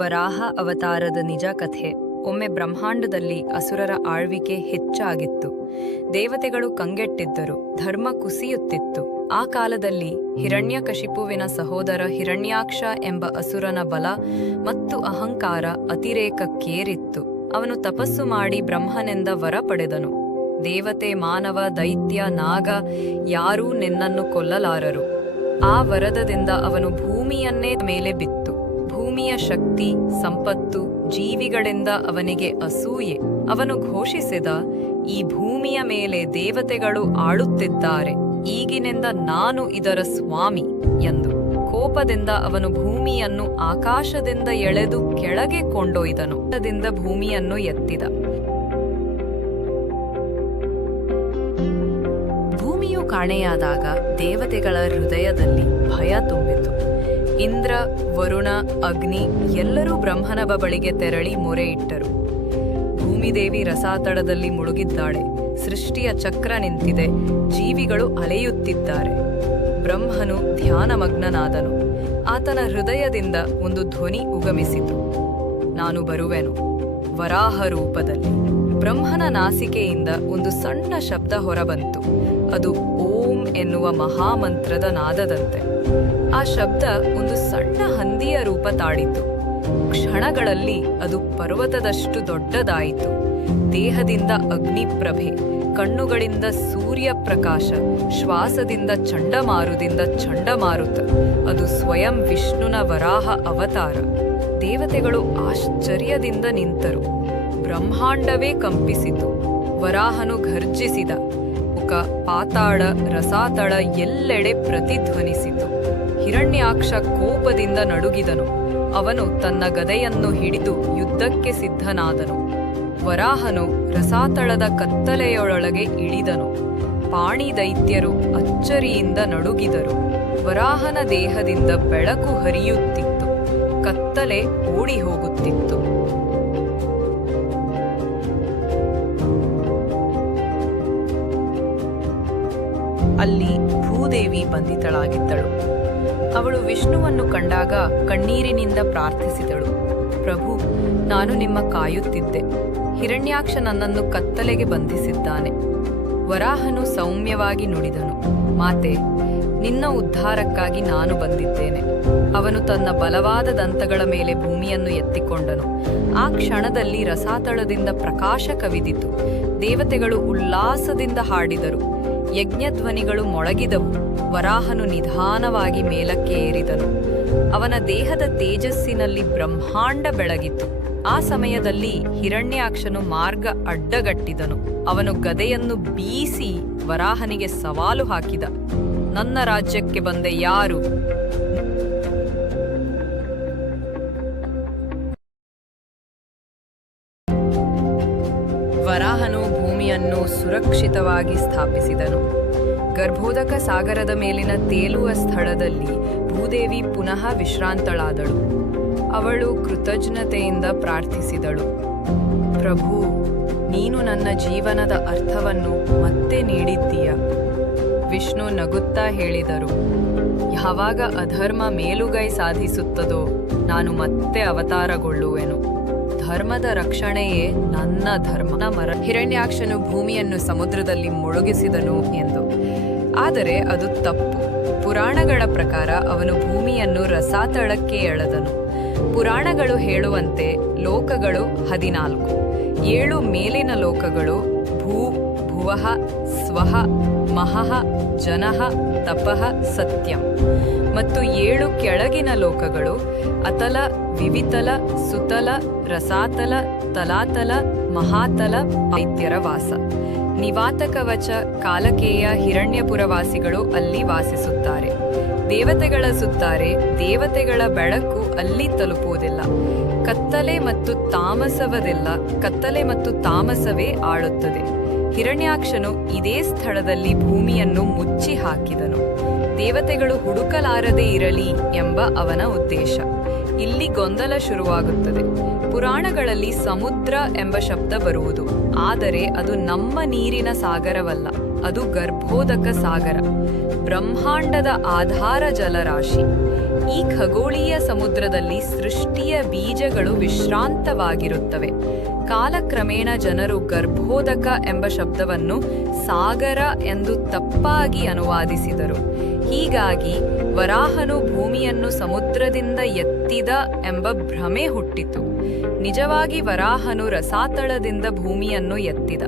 ವರಾಹ ಅವತಾರದ ನಿಜ ಕಥೆ. ಒಮ್ಮೆ ಬ್ರಹ್ಮಾಂಡದಲ್ಲಿ ಅಸುರರ ಆಳ್ವಿಕೆ ಹೆಚ್ಚಾಗಿತ್ತು. ದೇವತೆಗಳು ಕಂಗೆಟ್ಟಿದ್ದರು, ಧರ್ಮ ಕುಸಿಯುತ್ತಿತ್ತು. ಆ ಕಾಲದಲ್ಲಿ ಹಿರಣ್ಯಕಶಿಪುವಿನ ಸಹೋದರ ಹಿರಣ್ಯಾಕ್ಷ ಎಂಬ ಅಸುರನ ಬಲ ಮತ್ತು ಅಹಂಕಾರ ಅತಿರೇಕಕ್ಕೇರಿತ್ತು. ಅವನು ತಪಸ್ಸು ಮಾಡಿ ಬ್ರಹ್ಮನೆಂದ ವರ ಪಡೆದನು. ದೇವತೆ, ಮಾನವ, ದೈತ್ಯ, ನಾಗ ಯಾರೂ ನಿನ್ನನ್ನು ಕೊಲ್ಲಲಾರರು. ಆ ವರದದಿಂದ ಅವನು ಭೂಮಿಯನ್ನೇ ಮೇಲೆ ಬಿತ್ತು. ಭೂಮಿಯ ಶಕ್ತಿ, ಸಂಪತ್ತು, ಜೀವಿಗಳಿಂದ ಅವನಿಗೆ ಅಸೂಯೆ. ಅವನು ಘೋಷಿಸಿದ, ಈ ಭೂಮಿಯ ಮೇಲೆ ದೇವತೆಗಳು ಆಳುತ್ತಿದ್ದಾರೆ, ಈಗಿನಿಂದ ನಾನು ಇದರ ಸ್ವಾಮಿ ಎಂದು. ಕೋಪದಿಂದ ಅವನು ಭೂಮಿಯನ್ನು ಆಕಾಶದಿಂದ ಎಳೆದು ಕೆಳಗೆ ಕೊಂಡೊಯ್ದನು. ಭೂಮಿಯನ್ನು ಎತ್ತಿದ. ಭೂಮಿಯು ಕಾಣೆಯಾದಾಗ ದೇವತೆಗಳ ಹೃದಯದಲ್ಲಿ ಭಯ ತುಂಬಿತು. ಇಂದ್ರ, ವರುಣ, ಅಗ್ನಿ ಎಲ್ಲರೂ ಬ್ರಹ್ಮನ ಬಳಿಗೆ ತೆರಳಿ ಮೊರೆ ಇಟ್ಟರು. ಭೂಮಿದೇವಿ ರಸಾತಳದಲ್ಲಿ ಮುಳುಗಿದ್ದಾಳೆ. ಸೃಷ್ಟಿಯ ಚಕ್ರ ನಿಂತಿದೆ. ಜೀವಿಗಳು ಅಲೆಯುತ್ತಿದ್ದಾರೆ. ಬ್ರಹ್ಮನು ಧ್ಯಾನಮಗ್ನನಾದನು. ಆತನ ಹೃದಯದಿಂದ ಒಂದು ಧ್ವನಿ ಉಗಮಿಸಿತು. ನಾನು ಬರುವೆನು, ವರಾಹ ರೂಪದಲ್ಲಿ. ಬ್ರಹ್ಮನ ನಾಸಿಕೆಯಿಂದ ಒಂದು ಸಣ್ಣ ಶಬ್ದ ಹೊರಬಂತು. ಅದು ಓಂ ಎನ್ನುವ ಮಹಾಮಂತ್ರದ ನಾದದಂತೆ. ಆ ಶಬ್ದ ಒಂದು ಸಣ್ಣ ಹಂದಿಯ ರೂಪ ತಾಳಿತು. ಕ್ಷಣಗಳಲ್ಲಿ ಅದು ಪರ್ವತದಷ್ಟು ದೊಡ್ಡದಾಯಿತು. ದೇಹದಿಂದ ಅಗ್ನಿಪ್ರಭೆ, ಕಣ್ಣುಗಳಿಂದ ಸೂರ್ಯಪ್ರಕಾಶ, ಶ್ವಾಸದಿಂದ ಚಂಡಮಾರುತ. ಅದು ಸ್ವಯಂ ವಿಷ್ಣುನ ವರಾಹ ಅವತಾರ. ದೇವತೆಗಳು ಆಶ್ಚರ್ಯದಿಂದ ನಿಂತರು. ಬ್ರಹ್ಮಾಂಡವೇ ಕಂಪಿಸಿತು. ವರಾಹನು ಘರ್ಜಿಸಿದ. ಮುಖ, ಪಾತಾಳ, ರಸಾತಳ ಎಲ್ಲೆಡೆ ಪ್ರತಿಧ್ವನಿಸಿತು. ಹಿರಣ್ಯಾಕ್ಷ ಕೋಪದಿಂದ ನಡುಗಿದನು. ಅವನು ತನ್ನ ಗದೆಯನ್ನು ಹಿಡಿದು ಯುದ್ಧಕ್ಕೆ ಸಿದ್ಧನಾದನು. ವರಾಹನು ರಸಾತಳದ ಕತ್ತಲೆಯೊಳಗೆ ಇಳಿದನು. ಪಾಣಿ ದೈತ್ಯರು ಅಚ್ಚರಿಯಿಂದ ನಡುಗಿದರು. ವರಾಹನ ದೇಹದಿಂದ ಬೆಳಕು ಹರಿಯುತ್ತಿತ್ತು. ಕತ್ತಲೆ ಓಡಿ ಹೋಗುತ್ತಿತ್ತು. ಅಲ್ಲಿ ಭೂದೇವಿ ಬಂಧಿತಳಾಗಿದ್ದಳು. ಅವಳು ವಿಷ್ಣುವನ್ನು ಕಂಡಾಗ ಕಣ್ಣೀರಿನಿಂದ ಪ್ರಾರ್ಥಿಸಿದಳು. ಪ್ರಭು, ನಾನು ನಿಮ್ಮ ಕಾಯುತ್ತಿದ್ದೆ. ಹಿರಣ್ಯಾಕ್ಷ ನನ್ನನ್ನು ಕತ್ತಲೆಗೆ ಬಂಧಿಸಿದ್ದಾನೆ. ವರಾಹನು ಸೌಮ್ಯವಾಗಿ ನುಡಿದನು, ಮಾತೆ, ನಿನ್ನ ಉದ್ಧಾರಕ್ಕಾಗಿ ನಾನು ಬಂದಿದ್ದೇನೆ. ಅವನು ತನ್ನ ಬಲವಾದ ದಂತಗಳ ಮೇಲೆ ಭೂಮಿಯನ್ನು ಎತ್ತಿಕೊಂಡನು. ಆ ಕ್ಷಣದಲ್ಲಿ ರಸಾತಳದಿಂದ ಪ್ರಕಾಶ ಕವಿದಿತು. ದೇವತೆಗಳು ಉಲ್ಲಾಸದಿಂದ ಹಾಡಿದರು. ಯಜ್ಞಧ್ವನಿಗಳು ಮೊಳಗಿದವು. ವರಾಹನು ನಿಧಾನವಾಗಿ ಮೇಲಕ್ಕೆ ಏರಿದನು. ಅವನ ದೇಹದ ತೇಜಸ್ಸಿನಲ್ಲಿ ಬ್ರಹ್ಮಾಂಡ ಬೆಳಗಿತು. ಆ ಸಮಯದಲ್ಲಿ ಹಿರಣ್ಯಾಕ್ಷನು ಮಾರ್ಗ ಅಡ್ಡಗಟ್ಟಿದನು. ಅವನು ಗದೆಯನ್ನು ಬೀಸಿ ವರಾಹನಿಗೆ ಸವಾಲು ಹಾಕಿದ. ನನ್ನ ರಾಜ್ಯಕ್ಕೆ ಬಂದೆ ಯಾರು? ವರಾಹನು ಭೂಮಿಯನ್ನು ಸುರಕ್ಷಿತವಾಗಿ ಸ್ಥಾಪಿಸಿದನು. ಗರ್ಭೋದಕ ಸಾಗರದ ಮೇಲಿನ ತೇಲುವ ಸ್ಥಳದಲ್ಲಿ ಭೂದೇವಿ ಪುನಃ ವಿಶ್ರಾಂತಳಾದಳು. ಅವಳು ಕೃತಜ್ಞತೆಯಿಂದ ಪ್ರಾರ್ಥಿಸಿದಳು, ಪ್ರಭು, ನೀನು ನನ್ನ ಜೀವನದ ಅರ್ಥವನ್ನು ಮತ್ತೆ ನೀಡಿದ್ದೀಯ. ವಿಷ್ಣು ನಗುತ್ತಾ ಹೇಳಿದರು, ಯಾವಾಗ ಅಧರ್ಮ ಮೇಲುಗೈ ಸಾಧಿಸುತ್ತದೋ ನಾನು ಮತ್ತೆ ಅವತಾರಗೊಳ್ಳುವೆನು. ಧರ್ಮದ ರಕ್ಷಣೆಯೇ ನನ್ನ ಧರ್ಮ. ಹಿರಣ್ಯಾಕ್ಷನು ಭೂಮಿಯನ್ನು ಸಮುದ್ರದಲ್ಲಿ ಮುಳುಗಿಸಿದನು ಎಂದು. ಆದರೆ ಅದು ತಪ್ಪು. ಪುರಾಣಗಳ ಪ್ರಕಾರ ಅವನು ಭೂಮಿಯನ್ನು ರಸಾತಳಕ್ಕೆ ಎಳೆದನು. ಪುರಾಣಗಳು ಹೇಳುವಂತೆ ಲೋಕಗಳು 14. 7 ಮೇಲಿನ ಲೋಕಗಳು ಭೂ, ಭುವಃ, ಸ್ವಃ, ಮಹಃ, ಜನಃ, ತಪಃ, ಸತ್ಯಂ. ಮತ್ತು 7 ಕೆಳಗಿನ ಲೋಕಗಳು ಅತಲ, ವಿವಿತಲ, ಸುತಲ, ರಸಾತಲ, ತಲಾತಲ, ಮಹಾತಲ, ದೈತ್ಯರ ವಾಸ. ನಿವಾತಕವಚ, ಕಾಲಕೇಯ, ಹಿರಣ್ಯಪುರವಾಸಿಗಳು ಅಲ್ಲಿ ವಾಸಿಸುತ್ತಾರೆ. ದೇವತೆಗಳ ಸುತ್ತಾರೆ. ದೇವತೆಗಳ ಬೆಳಕು ಅಲ್ಲಿ ತಲುಪುವುದಿಲ್ಲ. ಕತ್ತಲೆ ಮತ್ತು ತಾಮಸವೇ ಆಳುತ್ತದೆ. ಹಿರಣ್ಯಾಕ್ಷನು ಇದೇ ಸ್ಥಳದಲ್ಲಿ ಭೂಮಿಯನ್ನು ಮುಚ್ಚಿ ಹಾಕಿದನು. ದೇವತೆಗಳು ಹುಡುಕಲಾರದೆ ಇರಲಿ ಎಂಬ ಅವನ ಉದ್ದೇಶ. ಇಲ್ಲಿ ಗೊಂದಲ ಶುರುವಾಗುತ್ತದೆ. ಪುರಾಣಗಳಲ್ಲಿ ಸಮುದ್ರ ಎಂಬ ಶಬ್ದ ಬರುವುದು, ಆದರೆ ಅದು ನಮ್ಮ ನೀರಿನ ಸಾಗರವಲ್ಲ, ಅದು ಗರ್ಭೋದಕ ಸಾಗರ, ಬ್ರಹ್ಮಾಂಡದ ಆಧಾರ ಜಲರಾಶಿ. ಈ ಖಗೋಳೀಯ ಸಮುದ್ರದಲ್ಲಿ ಸೃಷ್ಟಿಯ ಬೀಜಗಳು ವಿಶ್ರಾಂತವಾಗಿರುತ್ತವೆ. ಕಾಲಕ್ರಮೇಣ ಜನರು ಗರ್ಭೋದಕ ಎಂಬ ಶಬ್ದವನ್ನು ಸಾಗರ ಎಂದು ತಪ್ಪಾಗಿ ಅನುವಾದಿಸಿದರು. ಹೀಗಾಗಿ ವರಾಹನು ಭೂಮಿಯನ್ನು ಸಮುದ್ರದಿಂದ ಎತ್ತಿದ ಎಂಬ ಭ್ರಮೆ ಹುಟ್ಟಿತು. ನಿಜವಾಗಿ ವರಾಹನು ರಸಾತಳದಿಂದ ಭೂಮಿಯನ್ನು ಎತ್ತಿದ.